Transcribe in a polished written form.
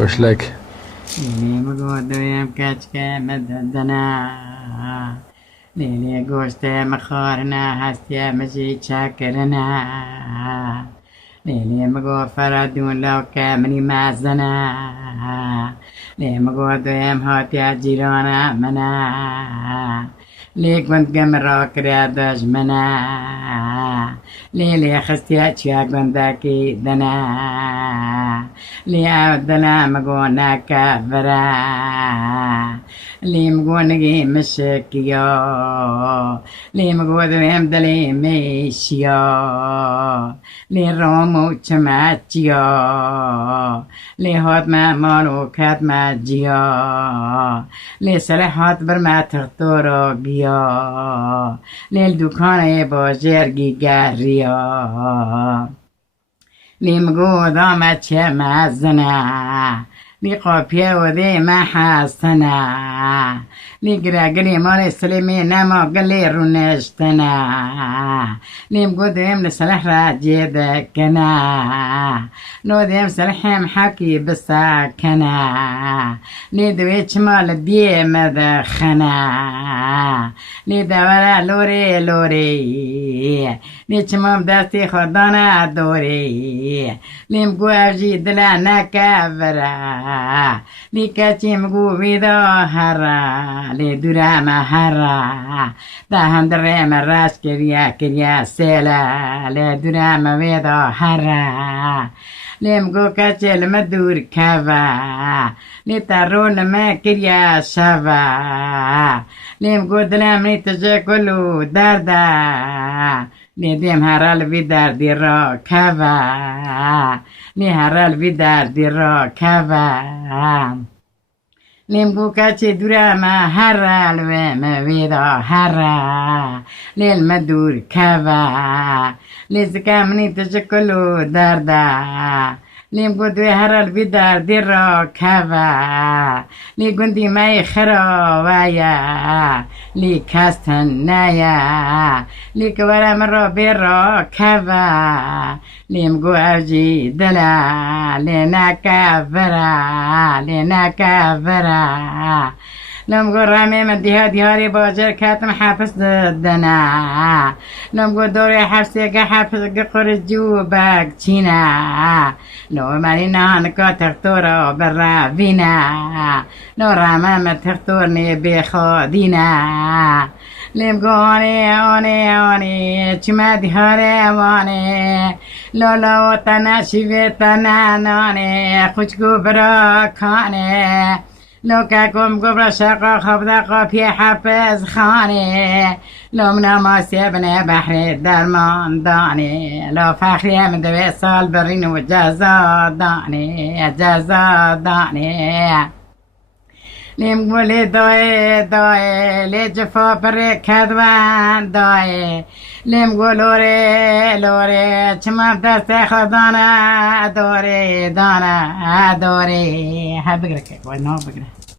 وشلك ليلي مقود ويم كاتشكا مددنا ليلي قوشتا مخارنا هستيا مجيد شاكرنا ليلي مقود فردون لو كامني مازنا ليلي مقود ويم هاتيا جيرانا منا ليك كنت قمرا كريادش منا ليلي خستيا تشيا كنتاكي دنا لي عودنا مقونا كافرا لي مقونجي مشكيو لي مقود ويمدلي ميشيو لي رومو تماتيو لي هات ما مالو كات ما جيو لي سلحات برما تختورو بيو لي الدكان باجرگي گاريو لي مقودا ما تشمازنا لي قوبيا وذي ما حاسنا لي قراقري مالي سليمي نما قلي رنشتنا لي مقودهم لسلح راجي ذكنا لو ذيم سلحهم حكي بساكنا لي دويتش مال دي مدخنا لي دورا لوري لوري لي تمام داستي خدانا دوري لي مقواجي دلانا كافرا لي كاتي مقو بيدو هرا لي دراما هرا دا هندري مراس كريا سيلا لي دراما بيدو هرا لي مقو كاتي المدور كافا لي تارون ما كريا شافا لي مقو دلامي تجي كلو داردا لي ديم هرال بيدار دي رو كافا لي هرال بيدار دي رو كافا ليمكو كاتشي دراما هرا الوام بيضا هرا للمدور كافا لزكا مني تشكلو داردا ليمكو دوي هرا البيدار ديرو كافا لي كنتي ماي خروايا لي كاستنايا لي كورا مرو بيرو كافا ليمكو أوجي دلا لنا كافرا لنا كافرا لم قول رامي مديها دياري باجر كاتم حافظ دنا لم قول دوري حفصي حافظ قرجو باك تشينا لو مالينا نكو تختورو برا فينا لو راما تختورني بخودينا لم قولي أوني چما دياري واني لو تناشي تناناني خوشكو برا كاني لو كاكم قبر شاقا خبدا قافي حافظ خاني لو منا ما سيبنا بحر درمان داني لو فخري من دوي سال برين وجازا داني جازا داني لم قولي دوي لي جفا بري كدوان دوي لم لوري چما دست خدانا دوري دانا دوري ها بقرا كيف وين بقرا